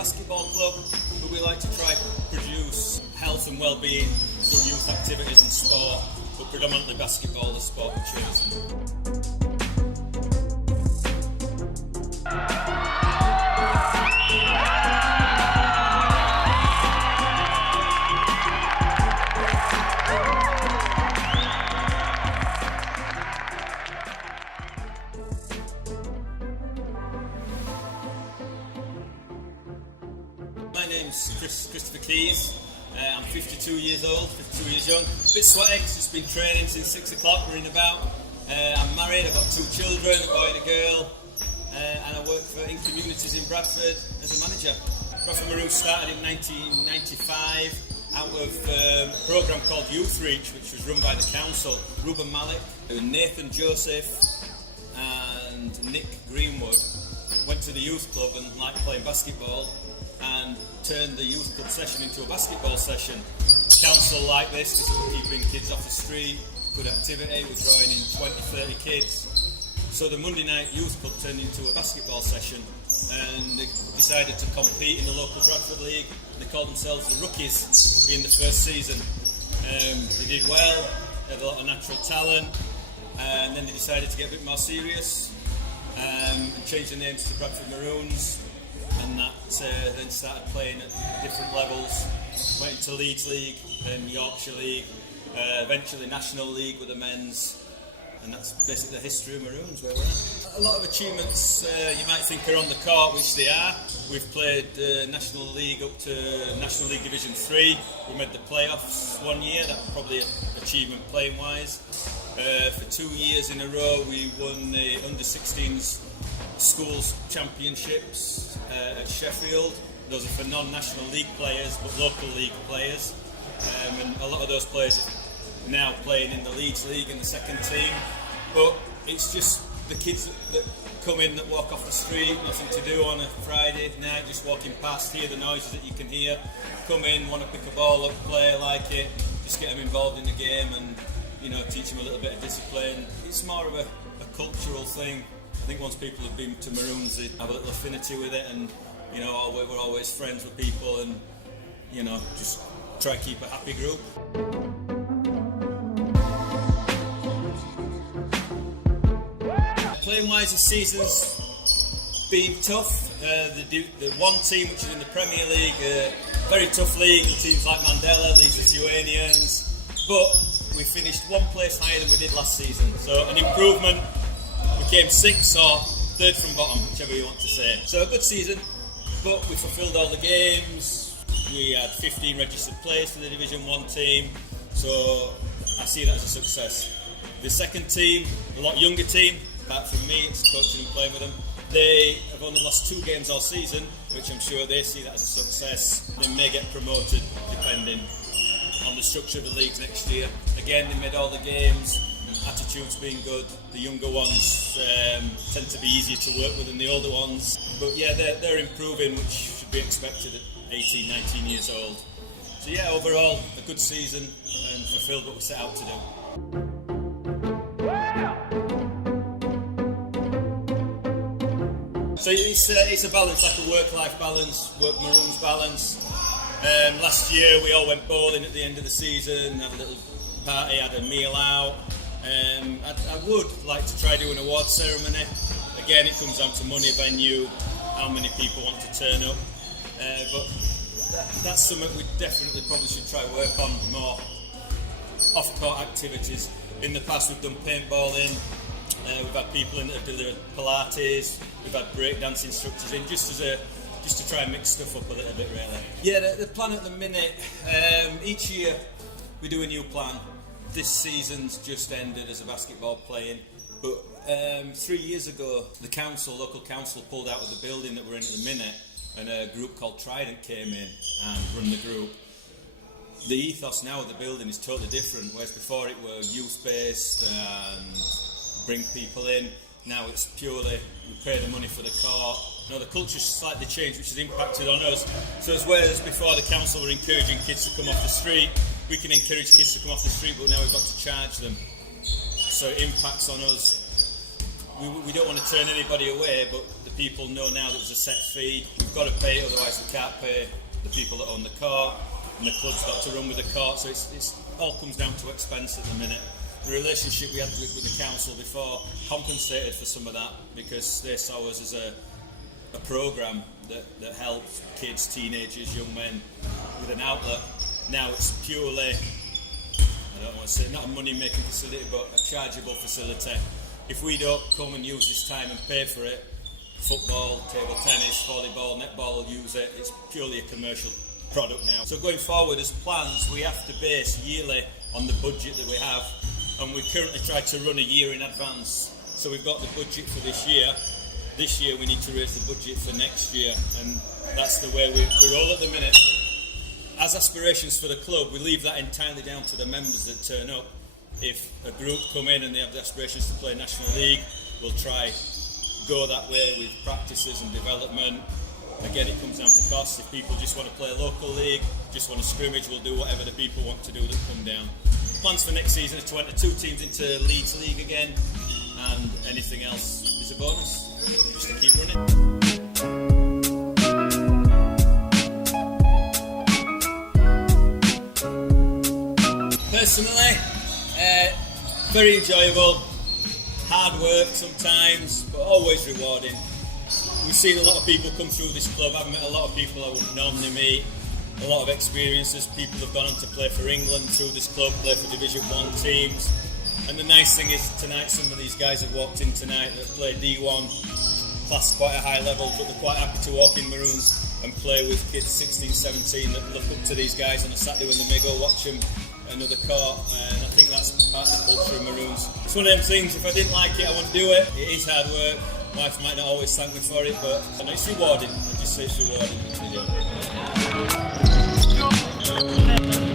basketball club, but we like to try produce health and well-being through youth activities and sport, but predominantly basketball, the sport we choose. My name's Christopher Keys. I'm 52 years old, 52 years young. A bit sweaty because just been training since 6 o'clock, running about. I'm married, I've got 2 children, a boy and a girl, and I work in communities in Bradford as a manager. Bradford Maroons started in 1995 out of a programme called Youth Reach, which was run by the council. Ruben Malik, Nathan Joseph and Nick Greenwood went to the youth club and liked playing basketball and turned the youth club session into a basketball session. Council like this because we're keeping kids off the street, good activity, we're drawing in 20-30 kids. So the Monday night youth club turned into a basketball session and they decided to compete in the local Bradford League. They called themselves the Rookies, being the first season. They did well, had a lot of natural talent, and then they decided to get a bit more serious and change the names to Bradford Maroons. And that then started playing at different levels, went into Leeds League, then Yorkshire League, eventually National League with the men's, and that's basically the history of Maroons, where we're at. A lot of achievements you might think are on the court, which they are. We've played National League up to National League Division 3, we made the playoffs one year, that's probably an achievement playing wise. For 2 years in a row we won the under-16s schools championships at Sheffield. Those are for non-national league players but local league players, and a lot of those players are now playing in the Leeds League in the second team. But it's just the kids that come in that walk off the street, nothing to do on a Friday night, just walking past, hear the noises that you can hear, come in, want to pick a ball up, play, like it, just get them involved in the game and teach them a little bit of discipline. It's more of a cultural thing. I think once people have been to Maroons, they have a little affinity with it, and we're always friends with people, and just try to keep a happy group. Playing wise, this season's been tough. The one team which is in the Premier League, very tough league, with teams like Mandela, Leeds Lithuanians, but we finished one place higher than we did last season, so an improvement. We came 6th or 3rd from bottom, whichever you want to say. So a good season, but we fulfilled all the games. We had 15 registered players for the Division 1 team, so I see that as a success. The second team, a lot younger team, apart from me, it's coaching and playing with them. They have only lost 2 games all season, which I'm sure they see that as a success. They may get promoted depending on the structure of the leagues next year. Again, they made all the games. Attitude's been good. The younger ones tend to be easier to work with than the older ones. But yeah, they're improving, which should be expected at 18, 19 years old. So yeah, overall, a good season and fulfilled what we set out to do. So it's a balance, like a work-life balance, work-Maroons balance. Last year we all went bowling at the end of the season, had a little party, had a meal out. I would like to try doing an award ceremony. Again, it comes down to money, venue, how many people want to turn up. But that's something we definitely probably should try work on more. Off-court activities. In the past we've done paintballing, we've had people in that have delivered Pilates, we've had breakdance instructors in, just to try and mix stuff up a little bit really. Yeah, the plan at the minute, each year we do a new plan. This season's just ended as a basketball playing, but 3 years ago the local council pulled out of the building that we're in at the minute, and a group called Trident came in and run the group. The ethos now of the building is totally different, whereas before it was youth-based and bring people in. Now it's purely, we pay the money for the court. The culture's slightly changed, which has impacted on us. So as whereas before the council were encouraging kids to come off the street, we can encourage kids to come off the street, but now we've got to charge them. So it impacts on us. We don't want to turn anybody away, but the the people know now that there's a set fee. We've got to pay it, otherwise we can't pay the people that own the court, and the club's got to run with the court, so it's all comes down to expense at the minute. The relationship we had with the council before compensated for some of that, because they saw us as a programme that helped kids, teenagers, young men with an outlet. Now it's purely, I don't want to say, not a money-making facility, but a chargeable facility. If we don't come and use this time and pay for it, football, table tennis, volleyball, netball will use it. It's purely a commercial product now. So going forward, as plans, we have to base yearly on the budget that we have, and we currently try to run a year in advance. So we've got the budget for this year. This year we need to raise the budget for next year, and that's the way we roll at the minute. As aspirations for the club, we leave that entirely down to the members that turn up. If a group come in and they have the aspirations to play National League, we'll try go that way with practices and development. Again, it comes down to cost. If people just want to play a local league, just want to scrimmage, we'll do whatever the people want to do that come down. Plans for next season is to enter 2 teams into Leeds League again, and anything else is a bonus, just to keep running. Personally, very enjoyable, hard work sometimes, but always rewarding. We've seen a lot of people come through this club. I've met a lot of people I wouldn't normally meet, a lot of experiences. People have gone on to play for England through this club, play for Division 1 teams. And the nice thing is tonight, some of these guys have walked in tonight that play D1, class quite a high level, but they're quite happy to walk in Maroons and play with kids 16, 17 that look up to these guys on a Saturday when they may go watch them another court, and I think that's part of the culture of Maroons. It's one of them things, if I didn't like it, I wouldn't do it. It is hard work. Wife might not always thank me for it, but it's rewarding. I just say it's rewarding.